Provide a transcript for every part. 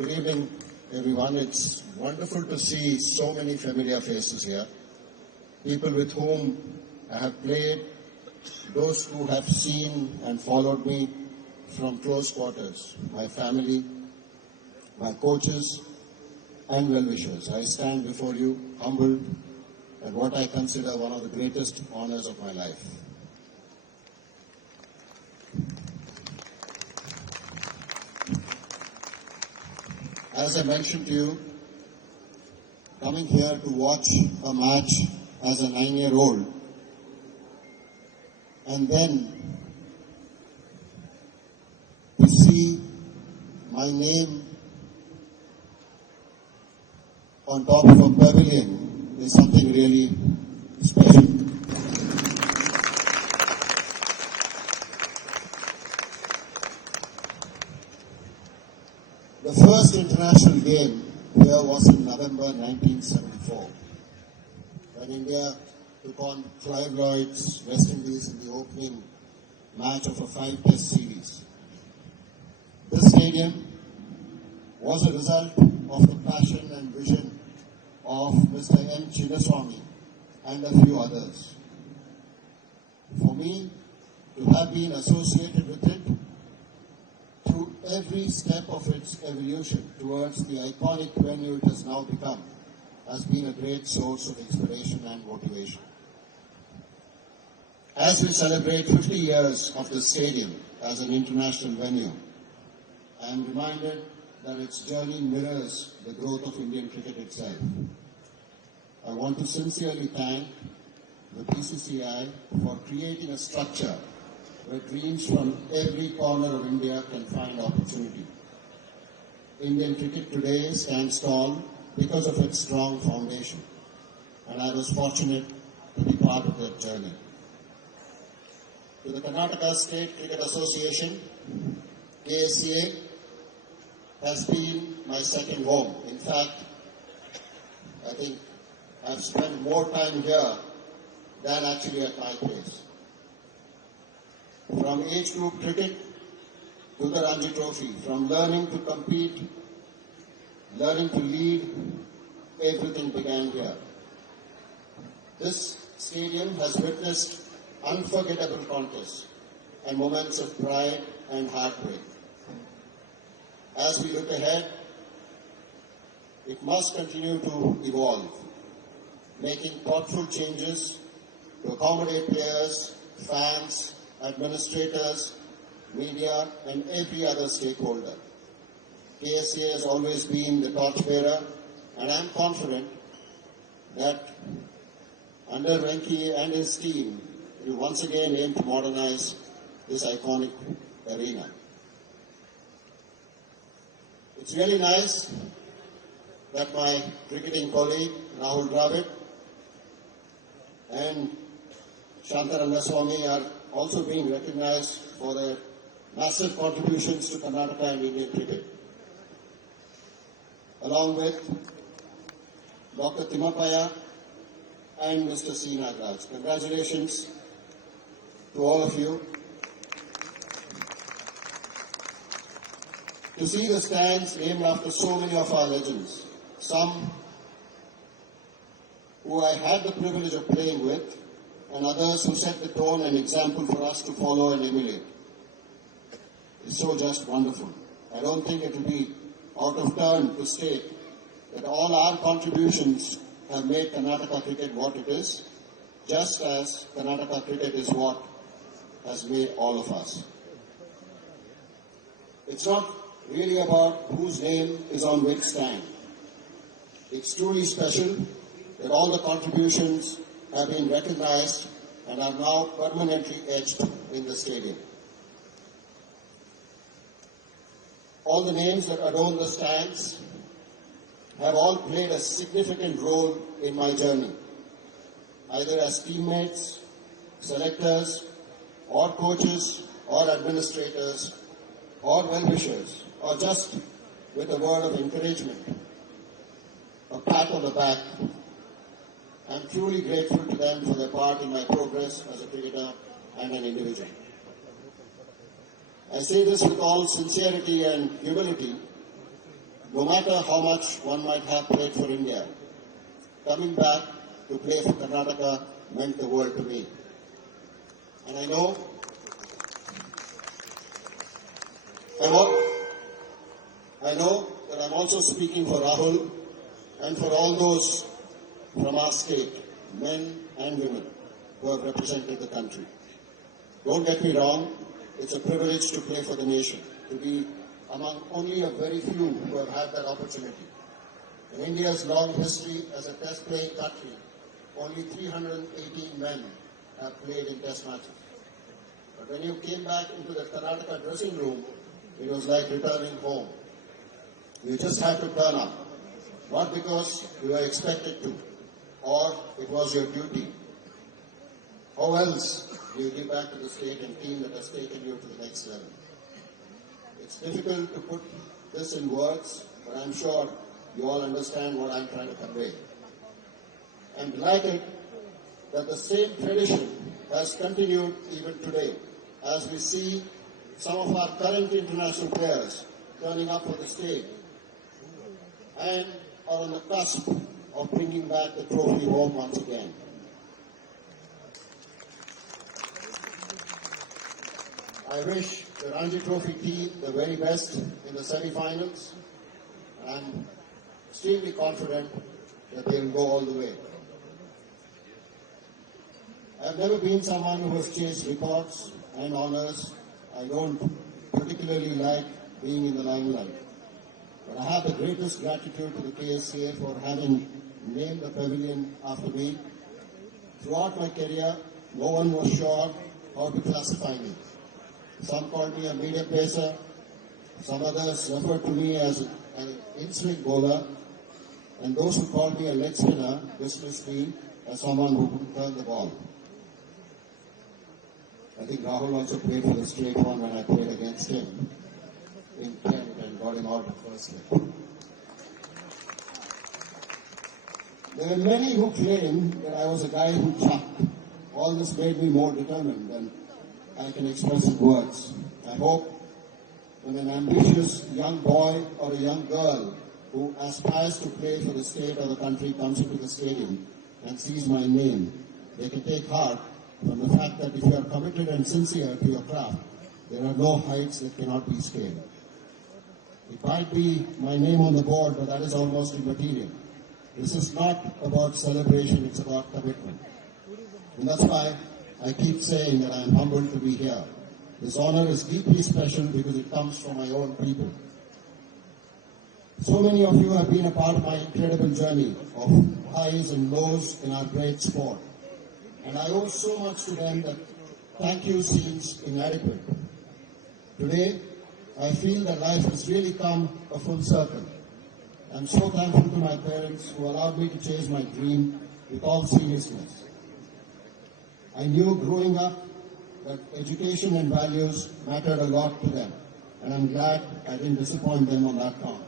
Good evening, everyone. It's wonderful to see so many familiar faces here. People with whom I have played, those who have seen and followed me from close quarters, my family, my coaches, and well-wishers. I stand before you humbled at what I consider one of the greatest honors of my life. As I mentioned to you, coming here to watch a match as a 9-year-old and then to see my name on top of a pavilion is something really special. The first international game here was in November 1974, when India took on Clive Lloyd's West Indies in the opening match of a 5-test series. This stadium was a result of the passion and vision of Mr. M. Chinnaswamy and a few others. For me, to have been associated with it through every step of its evolution towards the iconic venue it has now become has been a great source of inspiration and motivation. As we celebrate 50 years of the stadium as an international venue, I am reminded that its journey mirrors the growth of Indian cricket itself. I want to sincerely thank the BCCI for creating a structure where dreams from every corner of India can find opportunity. Indian cricket today stands tall because of its strong foundation, and I was fortunate to be part of that journey. To the Karnataka State Cricket Association, KSCA has been my second home. In fact, I think I've spent more time here than actually at my place. From age group cricket to the Ranji Trophy, from learning to compete, learning to lead, everything began here. This stadium has witnessed unforgettable contests and moments of pride and heartbreak. As we look ahead, it must continue to evolve, making thoughtful changes to accommodate players, fans, administrators, media, and every other stakeholder. KSCA has always been the torchbearer, and I am confident that under Venki and his team, we will once again aim to modernize this iconic arena. It's really nice that my cricketing colleague Rahul Dravid and Chinnaswamy are also being recognized for their massive contributions to Karnataka and Indian cricket. Along with Dr. Timapaya and Mr. C. Nagaraj. Congratulations to all of you. To see the stands named after so many of our legends, some who I had the privilege of playing with, and others who set the tone and example for us to follow and emulate. It's so just wonderful. I don't think it will be out of turn to state that all our contributions have made Karnataka cricket what it is, just as Karnataka cricket is what has made all of us. It's not really about whose name is on which stand. It's truly special that all the contributions have been recognized and are now permanently etched in the stadium. All the names that adorn the stands have all played a significant role in my journey, either as teammates, selectors, or coaches, or administrators, or well-wishers, or just with a word of encouragement, a pat on the back. I'm truly grateful to them for their part in my progress as a cricketer and an individual. I say this with all sincerity and humility No matter how much one might have played for India, coming back to play for Karnataka meant the world to me. And I know that I'm also speaking for Rahul and for all those from our state, men and women, who have represented the country. Don't get me wrong, it's a privilege to play for the nation, to be among only a very few who have had that opportunity. In India's long history as a test-playing country, only 318 men have played in test matches. But when you came back into the Karnataka dressing room, it was like returning home. You just had to turn up, not because you were expected to, or it was your duty. How else do you give back to the state and team that has taken you to the next level? It's difficult to put this in words, but I'm sure you all understand what I'm trying to convey. I'm delighted that the same tradition has continued even today, as we see some of our current international players turning up for the stage and are on the cusp of bringing back the trophy home once again. I wish the Ranji Trophy team the very best in the semi-finals. I'm extremely confident that they will go all the way. I've never been someone who has chased records and honors. I don't particularly like being in the limelight. But I have the greatest gratitude to the KSCA for having named the pavilion after me. Throughout my career, no one was sure how to classify me. Some called me a medium pacer, some others referred to me as an in-swing bowler, and those who called me a leg spinner dismissed me as someone who could turn the ball. I think Rahul also played for the straight one when I played against him in Kent and got him out the first leg. There were many who claimed that I was a guy who chucked. All this made me more determined than I can express in words. I hope when an ambitious young boy or a young girl who aspires to play for the state or the country comes into the stadium and sees my name, they can take heart from the fact that if you are committed and sincere to your craft, there are no heights that cannot be scaled. It might be my name on the board, but that is almost immaterial. This is not about celebration, it's about commitment. And that's why I keep saying that I am humbled to be here. This honor is deeply special because it comes from my own people. So many of you have been a part of my incredible journey of highs and lows in our great sport. And I owe so much to them that thank you seems inadequate. Today, I feel that life has really come a full circle. I'm so thankful to my parents who allowed me to chase my dream with all seriousness. I knew growing up that education and values mattered a lot to them, and I'm glad I didn't disappoint them on that count.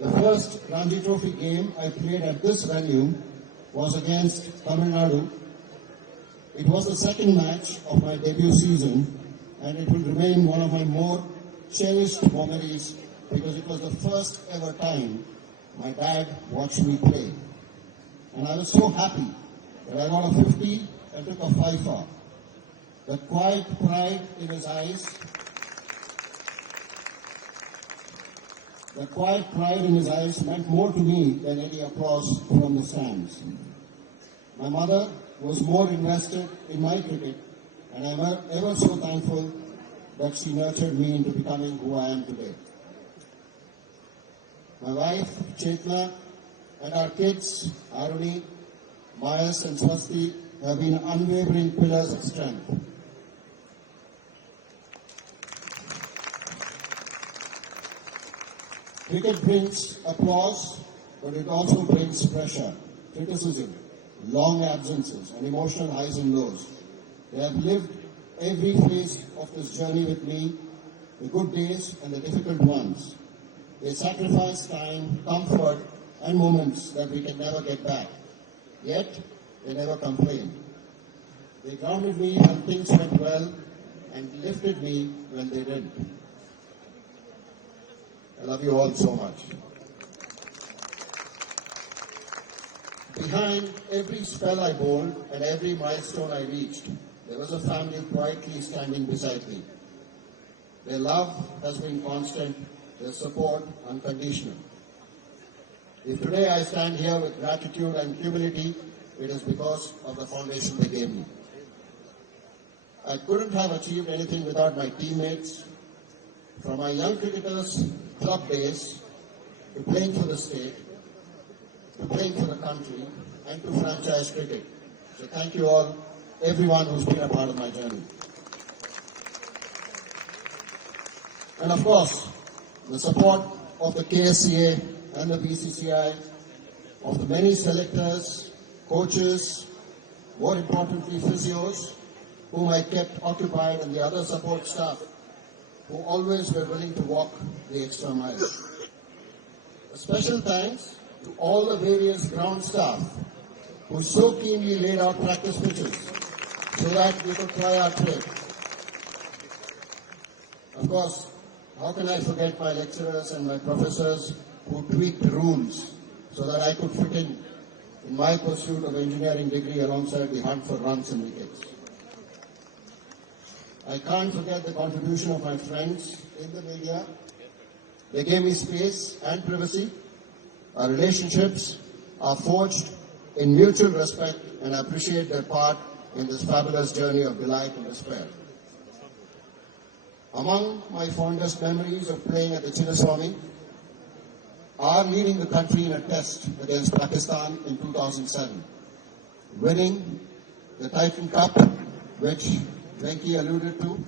The first Ranji Trophy game I played at this venue was against Tamil Nadu. It was the second match of my debut season, and it will remain one of my more cherished memories because it was the first ever time my dad watched me play. And I was so happy that I got a 50 and took a 5-4. The quiet pride in his eyes, meant more to me than any applause from the stands. My mother was more invested in my cricket, and I'm ever so thankful that she nurtured me into becoming who I am today. My wife, Chetna, and our kids, Aruni, Mayas and Swasti, have been unwavering pillars of strength. Cricket brings applause, but it also brings pressure, criticism, long absences, and emotional highs and lows. They have lived every phase of this journey with me, the good days and the difficult ones. They sacrifice time, comfort, and moments that we can never get back. Yet, they never complained. They grounded me when things went well and lifted me when they didn't. I love you all so much. Behind every spell I bowled and every milestone I reached, there was a family quietly standing beside me. Their love has been constant, their support unconditional. If today I stand here with gratitude and humility, it is because of the foundation they gave me. I couldn't have achieved anything without my teammates, from my young cricketers' club days to playing for the state, to playing for the country, and to franchise cricket. So thank you all, everyone who's been a part of my journey. And of course, the support of the KSCA and the BCCI, of the many selectors, coaches, more importantly physios, whom I kept occupied, and the other support staff who always were willing to walk the extra mile. A special thanks to all the various ground staff who so keenly laid out practice pitches so that we could try our trade. Of course, how can I forget my lecturers and my professors who tweaked rules so that I could fit in my pursuit of engineering degree alongside the hunt for runs and wickets. I can't forget the contribution of my friends in the media. They gave me space and privacy. Our relationships are forged in mutual respect, and I appreciate their part in this fabulous journey of delight and despair. Among my fondest memories of playing at the Chinnaswamy are leading the country in a test against Pakistan in 2007, winning the Titan Cup, which Venki alluded to,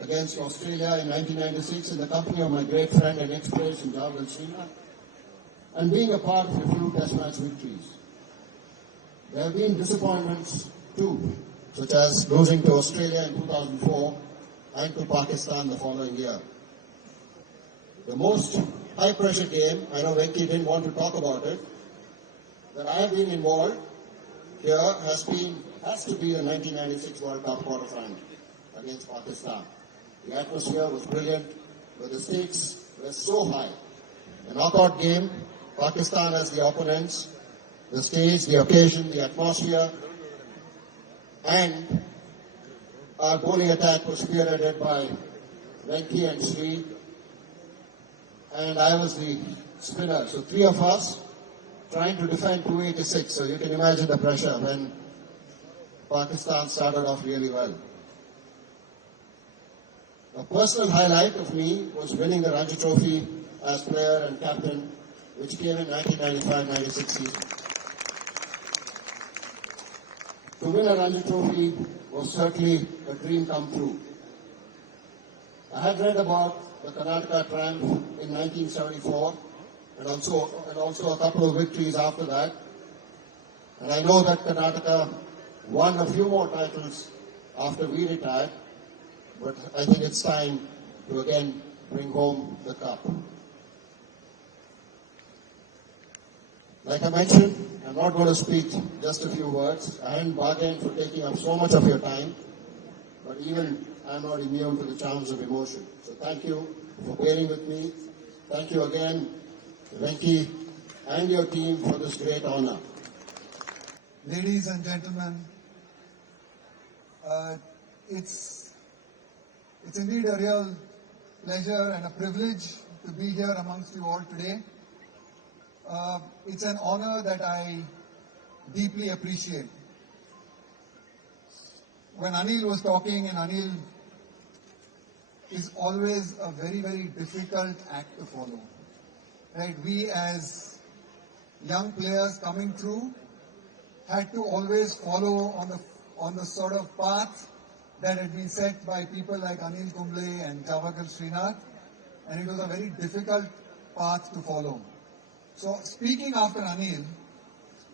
against Australia in 1996 in the company of my great friend and inspiration, Rahul Dravid, and being a part of a few test match victories. There have been disappointments too, such as losing to Australia in 2004 and to Pakistan the following year. The most high-pressure game, I know Venki didn't want to talk about it, that I have been involved here has to be the 1996 World Cup quarterfinal against Pakistan. The atmosphere was brilliant, but the stakes were so high. The knockout game, Pakistan as the opponents, the stage, the occasion, the atmosphere, and our bowling attack was spearheaded by Venki and Sri, and I was the spinner. So three of us trying to defend 286. So you can imagine the pressure when Pakistan started off really well. A personal highlight of me was winning the Ranji Trophy as player and captain, which came in 1995-96 season. To win a Ranji Trophy was certainly a dream come true. I had read about the Karnataka triumph in 1974 and also a couple of victories after that. And I know that Karnataka won a few more titles after we retired, but I think it's time to again bring home the cup. Like I mentioned, I'm not going to speak just a few words. I hadn't bargained for taking up so much of your time, but even I'm not immune to the charms of emotion. So thank you for bearing with me. Thank you again, Venki and your team, for this great honor. Ladies and gentlemen, it's indeed a real pleasure and a privilege to be here amongst you all today. It's an honor that I deeply appreciate. When Anil was talking, and Anil is always a very, very difficult act to follow. Right? We as young players coming through had to always follow on the sort of path that had been set by people like Anil Kumble and Javakar Srinath, and it was a very difficult path to follow. So speaking after Anil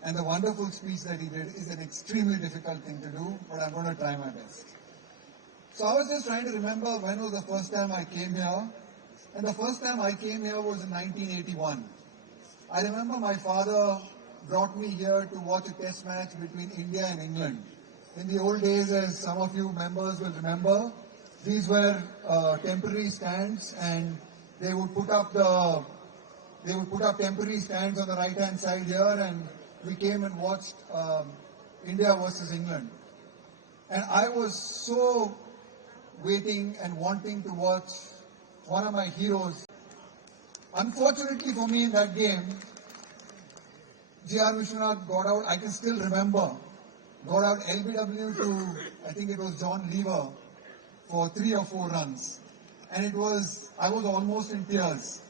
and the wonderful speech that he did is an extremely difficult thing to do, but I'm going to try my best. So I was just trying to remember when was the first time I came here, and the first time I came here was in 1981. I remember my father brought me here to watch a test match between India and England. In the old days, as some of you members will remember, these were temporary stands, and they would put up temporary stands on the right-hand side here, and we came and watched India versus England. And I was so waiting and wanting to watch one of my heroes. Unfortunately for me in that game, G.R. Vishwanath got out, I can still remember, got out LBW to, I think it was John Lever, for 3 or 4 runs. And I was almost in tears.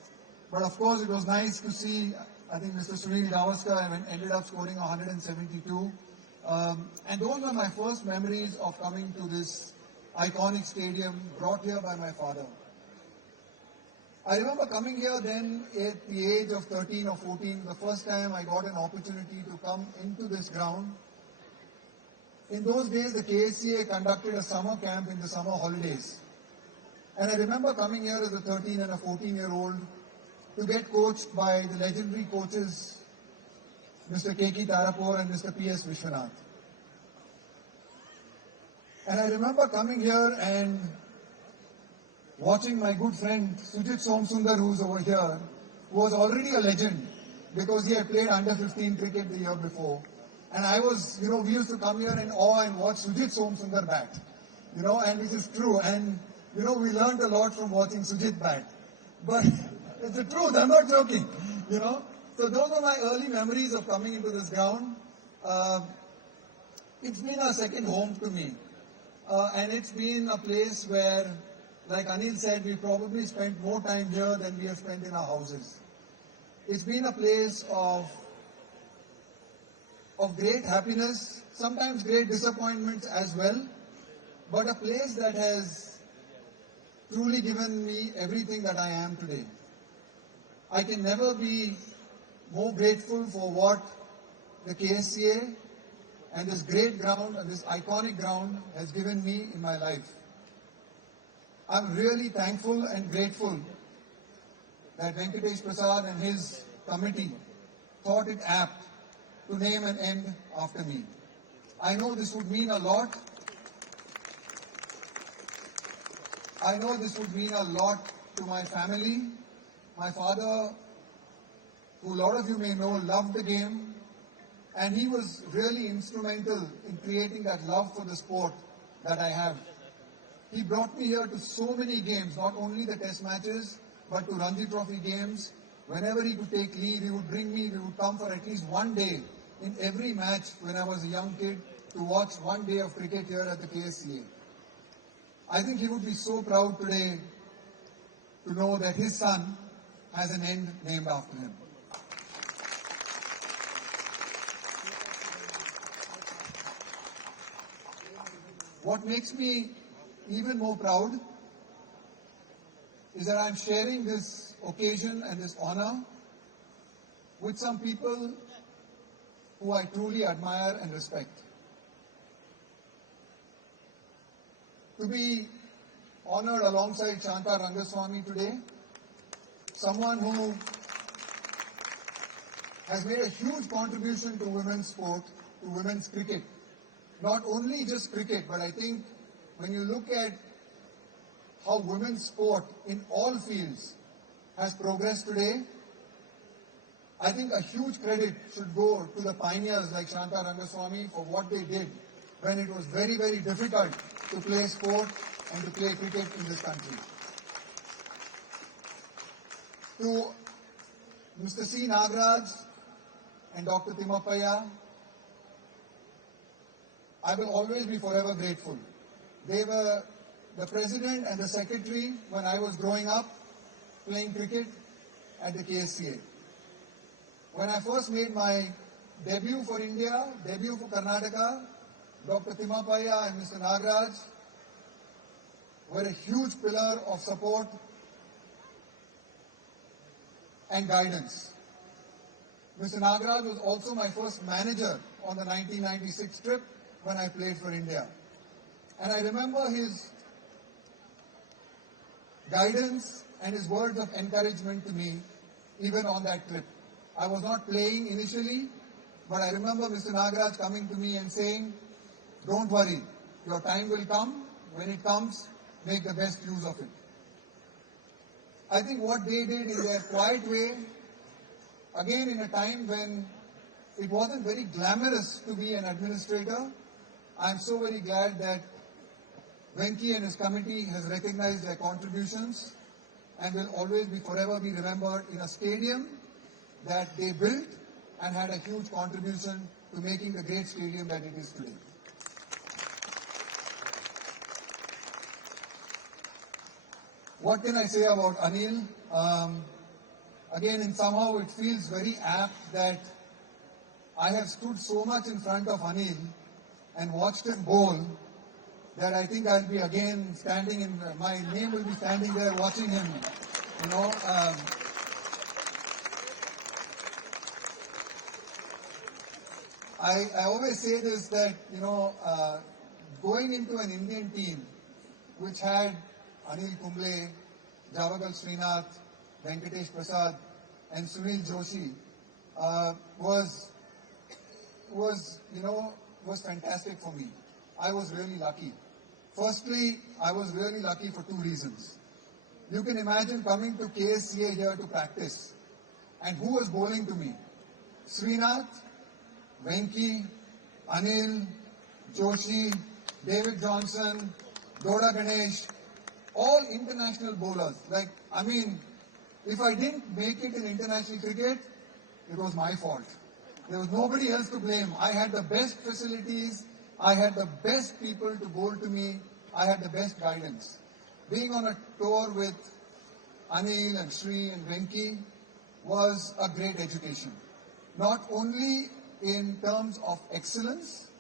But of course it was nice to see, I think Mr. Sunil Gavaskar ended up scoring 172. And those were my first memories of coming to this iconic stadium brought here by my father. I remember coming here then at the age of 13 or 14, the first time I got an opportunity to come into this ground. In those days, the KSCA conducted a summer camp in the summer holidays. And I remember coming here as a 13 and a 14-year-old to get coached by the legendary coaches, Mr. K.K. Tarapur and Mr. P.S. Vishwanath. And I remember coming here and watching my good friend Sujit Somsundar, who's over here, who was already a legend because he had played under 15 cricket the year before. And I was, we used to come here in awe and watch Sujit Somsundar bat, and which is true. And, we learned a lot from watching Sujit bat. But it's the truth, I'm not joking, So those are my early memories of coming into this ground. It's been a second home to me. And it's been a place where, like Anil said, we probably spent more time here than we have spent in our houses. It's been a place of great happiness, sometimes great disappointments as well, but a place that has truly given me everything that I am today. I can never be more grateful for what the KSCA and this great ground and this iconic ground has given me in my life. I'm really thankful and grateful that Venkatesh Prasad and his committee thought it apt to name an end after me. I know this would mean a lot. I know this would mean a lot to my family. My father, who a lot of you may know, loved the game, and he was really instrumental in creating that love for the sport that I have. He brought me here to so many games, not only the test matches, but to Ranji Trophy games. Whenever he could take leave, he would bring me, we would come for at least one day in every match when I was a young kid to watch one day of cricket here at the KSCA. I think he would be so proud today to know that his son has an end named after him. What makes me even more proud is that I'm sharing this occasion and this honor with some people who I truly admire and respect. To be honored alongside Shanta Rangaswamy today, someone who has made a huge contribution to women's sport, to women's cricket. Not only just cricket, but I think when you look at how women's sport in all fields has progressed today, I think a huge credit should go to the pioneers like Shanta Rangaswamy for what they did when it was very, very difficult to play sport and to play cricket in this country. To Mr. C. Nagaraj and Dr. Timmapaya, I will always be forever grateful. They were the president and the secretary when I was growing up playing cricket at the KSCA. When I first made my debut for India, debut for Karnataka, Dr. Timmapaya and Mr. Nagaraj were a huge pillar of support and guidance. Mr. Nagaraj was also my first manager on the 1996 trip when I played for India. And I remember his guidance and his words of encouragement to me even on that trip. I was not playing initially, but I remember Mr. Nagaraj coming to me and saying, "Don't worry, your time will come. When it comes, make the best use of it." I think what they did in their quiet way, again in a time when it wasn't very glamorous to be an administrator, I'm so very glad that Venki and his committee has recognized their contributions and will always be forever be remembered in a stadium that they built and had a huge contribution to making the great stadium that it is today. What can I say about Anil? Again, in somehow it feels very apt that I have stood so much in front of Anil and watched him bowl that I think I'll be again standing in, my name will be standing there watching him, you know. I always say this that, you know, going into an Indian team which had Anil Kumble, Javagal Srinath, Venkatesh Prasad and Sunil Joshi was fantastic for me. I was really lucky. Firstly, I was really lucky for two reasons. You can imagine coming to KSCA here to practice, and who was bowling to me? Srinath, Venki, Anil, Joshi, David Johnson, Doda Ganesh, all international bowlers. Like, I mean, if I didn't make it in international cricket, it was my fault. There was nobody else to blame. I had the best facilities, I had the best people to bowl to me, I had the best guidance. Being on a tour with Anil and Sri and Venki was a great education. Not only in terms of excellence,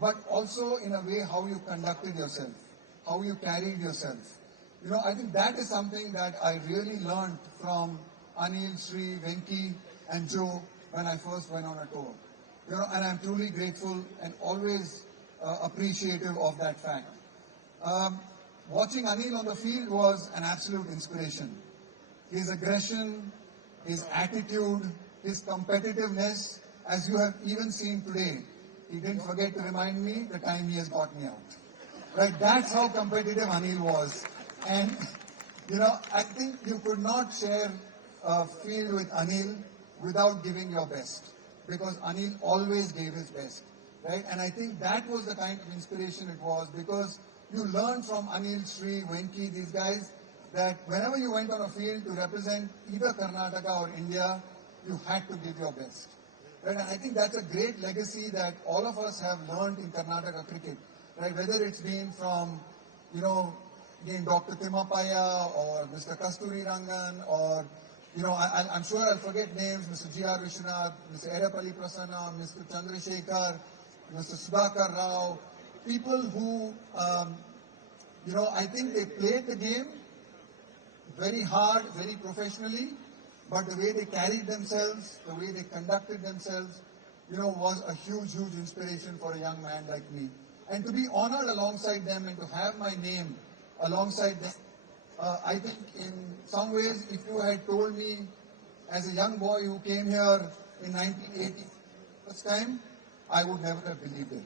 but also in a way how you conducted yourself, how you carried yourself. You know, I think that is something that I really learned from Anil, Sri, Venki and Joe when I first went on a tour. You know, and I'm truly grateful and always appreciative of that fact. Watching Anil on the field was an absolute inspiration. His aggression, his attitude, his competitiveness, as you have even seen today. He didn't forget to remind me the time he has got me out. Right, that's how competitive Anil was. And, you know, I think you could not share a field with Anil without giving your best. Because Anil always gave his best. Right? And I think that was the kind of inspiration it was, because you learned from Anil, Sri, Venki, these guys, that whenever you went on a field to represent either Karnataka or India, you had to give your best. Right? And I think that's a great legacy that all of us have learned in Karnataka cricket. Right? Whether it's been from, you know, again, Dr. Timmapaya or Mr. Kasturi Rangan or, you know, I'm sure I'll forget names, Mr. G.R. Vishwanath, Mr. Edapalli Prasanna, Mr. Chandrasekhar, Mr. Sudhakar Rao, people who, you know, I think they played the game very hard, very professionally, but the way they carried themselves, the way they conducted themselves, you know, was a huge, huge inspiration for a young man like me. And to be honored alongside them and to have my name alongside them, I think in some ways, if you had told me as a young boy who came here in 1980 first time, I would never have believed it.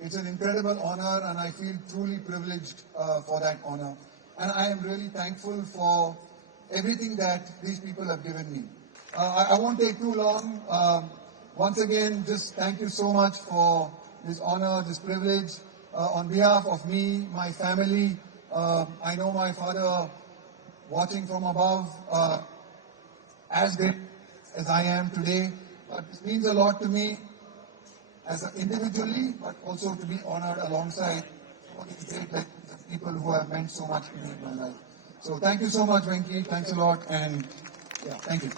It's an incredible honor and I feel truly privileged for that honor. And I am really thankful for everything that these people have given me. I won't take too long. Once again, just thank you so much for this honor, this privilege. On behalf of me, my family, I know my father watching from above, as great as I am today. But this means a lot to me as individually, but also to be honored alongside all these great people who have meant so much to me in my life. So thank you so much, Venki. Thanks a lot, and yeah, thank you.